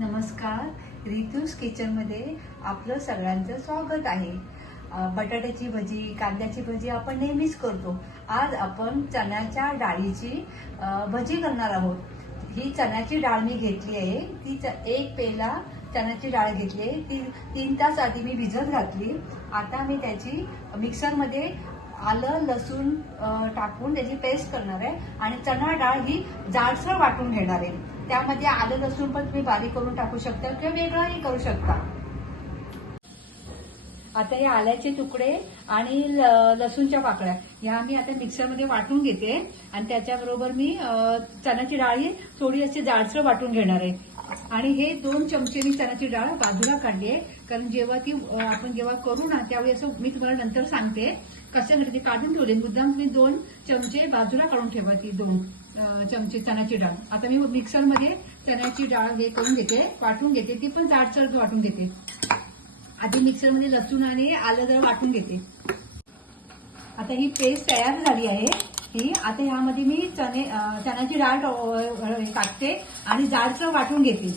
नमस्कार, रितूस किचनमध्ये आपलं सगळ्यांचं स्वागत आहे। बटाट्याची भजी, कांद्याची भजी आपण नेहमीच करतो। आज आपण चण्याच्या डाळीची भजी करणार आहोत। ही चण्याची डाळ मी घेतली आहे, ती एक पेला चण्याची डाळ घेतली आहे, ती 3 तास आधी मी भिजत घातली। आता मी त्याची मिक्सरमध्ये आलं लसूण टाकून त्याची पेस्ट करणार आहे आणि चणा डाळ ही जाडसर वाटून घेणार आहे। त्यामध्ये आलं लसूण पण तुम्ही बारीक करून टाकू शकता किंवा वेगळंही करू शकता। आता हे आल्याचे तुकडे आणि लसूणच्या पाकळ्या ह्या मी आता मिक्सरमध्ये वाटून घेते आणि त्याच्याबरोबर मी चण्याची डाळ थोडी अशी जाडसर वाटून घेणार आहे। आणि हे 2 चमचे मी चण्याची डाळ बाजूला काढली आहे, कारण जेव्हा ती आपण जेव्हा करू ना त्यावेळी असं मी तुम्हाला नंतर सांगते कशासाठी ती काढून ठेवले। मुद्दाम तुम्ही 2 चमचे बाजूला काढून ठेवा, ती 2 चमचे चण्याची डाळ। आता मी मिक्सरमध्ये चण्याची डाळ हे करून घेते, वाटून घेते, ती पण जाडसर वाटून घेते। आधी मिक्सरमध्ये लसूण आणि आलं जरा वाटून घेते। आता ही पेस्ट तयार झाली आहे ही। आता ह्यामध्ये मी चण्याची डाळ टाकते आणि जाडसर वाटून घेते।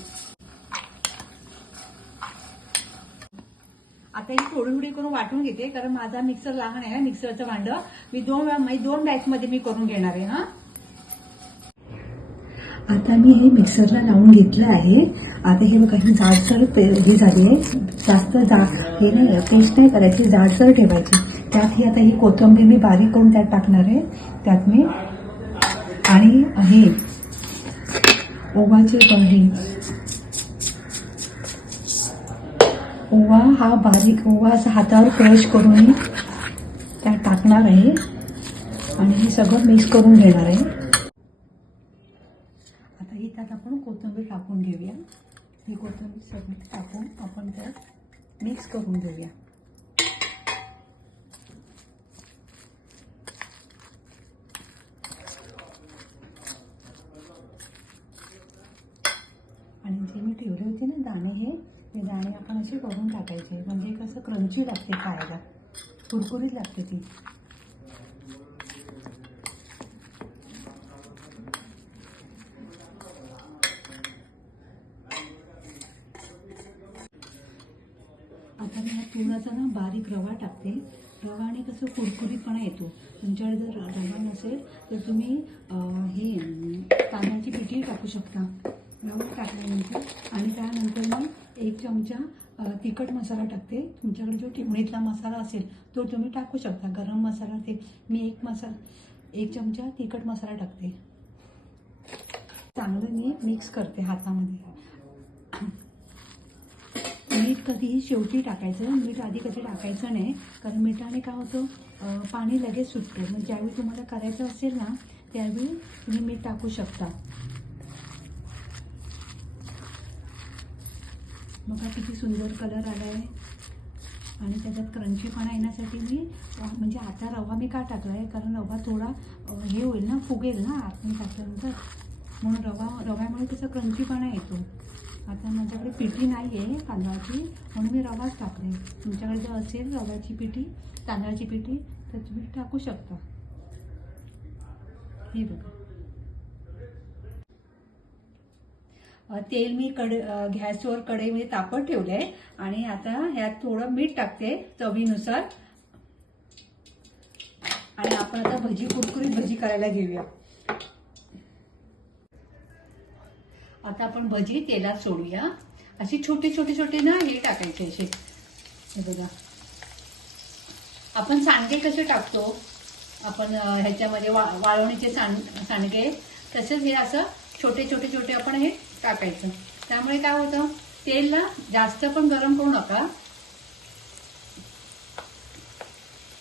आता ही थोडी थोडी करून वाटून घेते, कारण माझा मिक्सर लहान आहे, मिक्सरचं भांड मी 2 बॅच मध्ये मी करून घेणार आहे। आता मी हे मिक्सरला लावून घेतलं आहे। आता हे बघा, ही जाडसर हे झाली आहे, जास्त हे नाही पेस्ट नाही करायची, जाडसर ठेवायची। त्यात ही आता ही कोथिंबीर मी बारीक करून त्यात टाकणार आहे, त्यात मी आणि हे ओवा हा बारीक ओवा असा हातावर क्रश करून मी त्यात टाकणार आहे आणि हे सगळं मिक्स करून घेणार आहे। आता ही त्यात आपण कोथिंबीर टाकून घेऊया। ही कोथिंबीर सगळी टाकून आपण त्यात मिक्स करून घेऊया। आणि जे मी ठेवले होते ना दाणे, हे दाणे आपण असे करून टाकायचे, म्हणजे कसं क्रंची लागते, खायला कुरकुरीत लागते ती। आता मी हा थोडासा ना बारीक रवा टाकते। रवाने कसं कुरकुरीतपणा येतो। तुमच्याकडे जर रवा नसेल तर तुम्ही हे तांदळाची पिठी टाकू शकता। रवा टाकल्यानंतर आणि त्यानंतर मी 1 चमचा तिखट मसाला टाकते। तुमच्याकडे जो टिमणीतला मसाला असेल तो तुम्ही टाकू शकता, गरम मसाला ते मी 1 चमचा तिखट मसाला टाकते। चांगलं मी मिक्स करते हातामध्ये। मीठ कधीही शेवटी टाकायचं, मीठ आधी कधी टाकायचं नाही, कारण मिठाने काय होतं पाणी लगेच सुटतं। म्हणजे ज्यावेळी तुम्हाला करायचं असेल ना त्यावेळी तुम्ही मीठ टाकू शकता। बघा किती सुंदर कलर आला आहे आणि त्याच्यात क्रंचीपणा येण्यासाठी मी म्हणजे आता रवा मी का टाकला आहे, कारण रवा थोडा हे होईल ना, फुगेल ना आतून टाकल्यानंतर, म्हणून रव्यामुळे त्याचा क्रंचीपणा येतो। आता माझ्याकडे पिठी नाही आहे तांदळाची, म्हणून मी रवाच टाकले। तुमच्याकडे जर असेल रव्याची पिठी, तांदळाची पिठी, तर तुम्ही टाकू शकता। हे बघा, तेल मी गॅसवर कढईमध्ये तापत ठेवले आणि आता ह्यात थोडं मीठ टाकते चवीनुसार आणि आपण आता कुरकुरीत भजी करायला घेऊया। आता आपण भजी तेलात सोडूया। अशी छोटे ना हे टाकायचे असे। हे बघा, आपण सांडगे कसे टाकतो आपण ह्याच्यामध्ये वाळवणीचे सांडगे, तसेच हे असं छोटे आपण हे टाकायचं। त्यामुळे काय होतं, तेल ना जास्त पण गरम करू नका,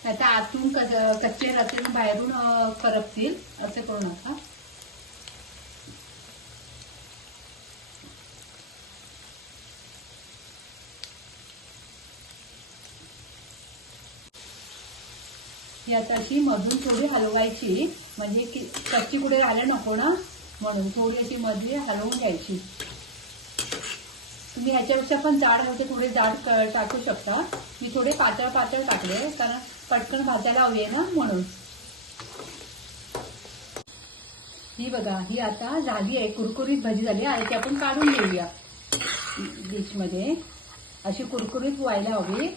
आता आतून कच्चे राहतील बाहेरून करपतील, असं करू नका। ही आता अशी मधून थोडी हलवायची, म्हणजे कच्ची कुठे राहायला नको ना, म्हणून थोडी अशी मध्ये हलवून घ्यायची। तुम्ही ह्याच्यापेक्षा पण जाड होते थोडे जाड टाकू शकता। मी थोडे पातळ टाकले, कारण पटकन भाजायला हवी आहे ना, म्हणून। ही बघा, ही आता झाली आहे, कुरकुरीत भजी झाली आहे, ती आपण काढून घेऊया। डिशमध्ये अशी कुरकुरीत व्हायला हवी.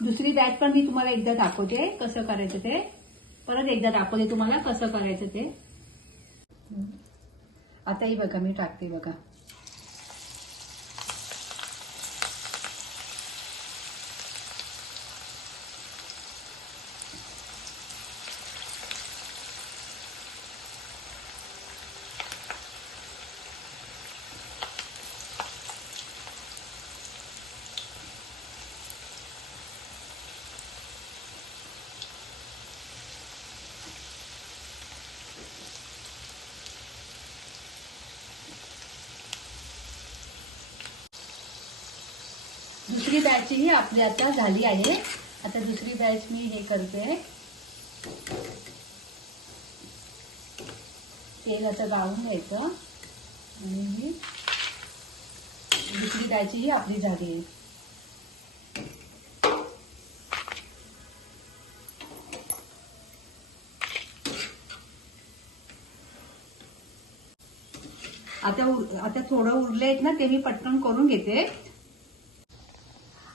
दुसरी बॅच पण मी तुम्हाला एकदा दाखवते कसं करायचं ते. परत एकदा दाखवते तुम्हाला कसं करायचं ते. आताही बघा मी टाकते बघा. दुसरी बॅच ही आपली आता झाली आहे. आता दुसरी बॅच मी हे करते. तेल असं गाळून घ्यायचं आणि ही दुसरी बॅच ही आपली झाली आहे. आता थोडं उरलेत ना ते मी पटकन करून घेते.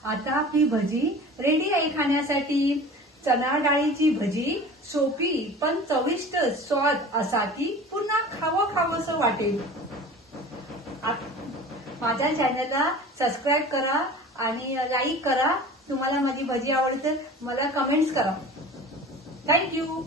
आता आपली भजी रेडी आहे खाण्यासाठी. चणा डाळीची भजी सोपी पण चविष्ट स्वाद असा की पुन्हा खावंसं वाटेल. माझ्या चॅनलला सबस्क्राईब करा आणि लाईक करा. तुम्हाला माझी भजी आवडली तर मला कमेंट्स करा. थँक्यू.